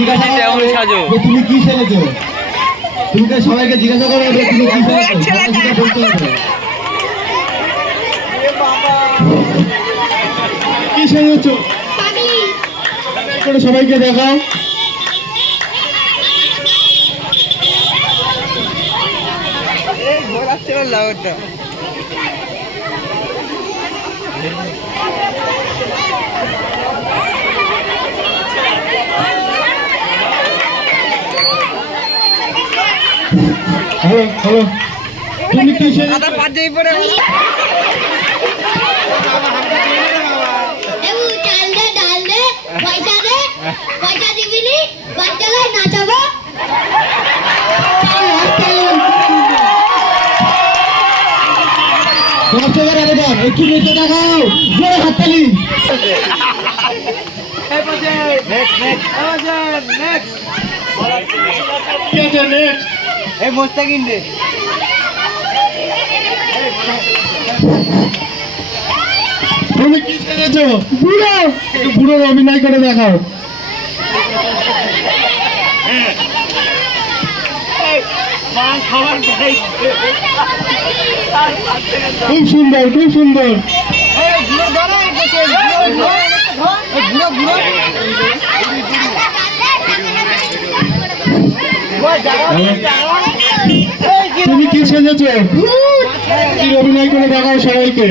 জিজ্ঞাসা করো যে তুমি কি সেজেছো। তুমি তো সবাইকে জিজ্ঞাসা করো যে তুমি কি সেজেছো, বলতে হবে কি সেজেছো সবাইকে দেখাও। হ্যালো হ্যালো, তুমি কি দর্শকের আবেদন একটু নিচে দেখাও, জোরে হাততালি। তুমি কি সেজেছো? বুড়ো। একটু বুড়োর অভিনয় করে দেখাও। খুব সুন্দর, খুব সুন্দর। তুমি কি সেজেছো? কি অভিনয় করে দেখাও সবাইকে।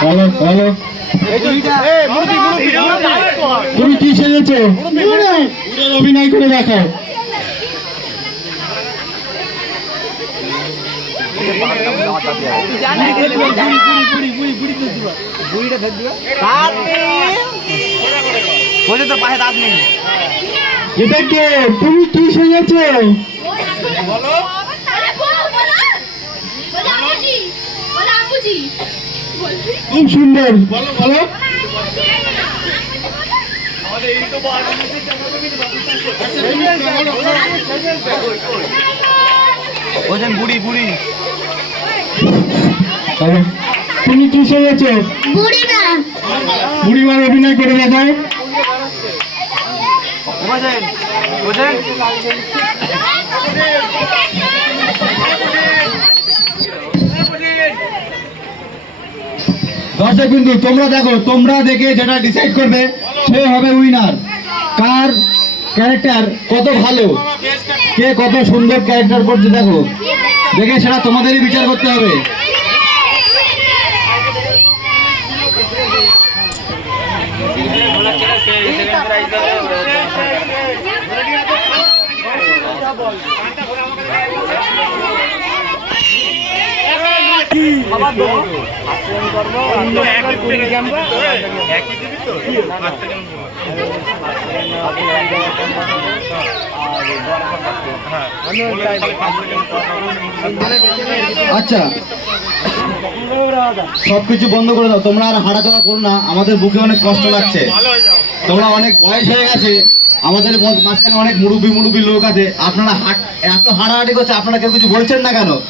হ্যালো হ্যালো, তুমি কি সেজেছো? অভিনয় করে দেখাও। এটা কে? তুমি কি সেজেছো? খুব সুন্দর, বলো বলো। বুড়ি বুড়ি, তুমি কি সেজেছো? বুড়িমার অভিনয় করে দেখাও। দর্শক বিন্দু, তোমরা দেখো, তোমরা দেখে যেটা ডিসাইড করবে সে হবে উইনার। কার ক্যারেক্টার কত ভালো, কে কত সুন্দর ক্যারেক্টার করছে দেখো, দেখে সেটা তোমাদেরই বিচার করতে হবে। আচ্ছা, সবকিছু বন্ধ করে দাও, তোমরা আর হাঁটাচলা করো না, আমাদের বুকে অনেক কষ্ট লাগছে। তোমরা অনেক বয়স হয়ে গেছে, আমাদের মাঝখানে অনেক মুরব্বী লোক আছে, আপনারা এত হাঁটাহাঁটি করছে, আপনারা কেউ কিছু বলছেন না কেন?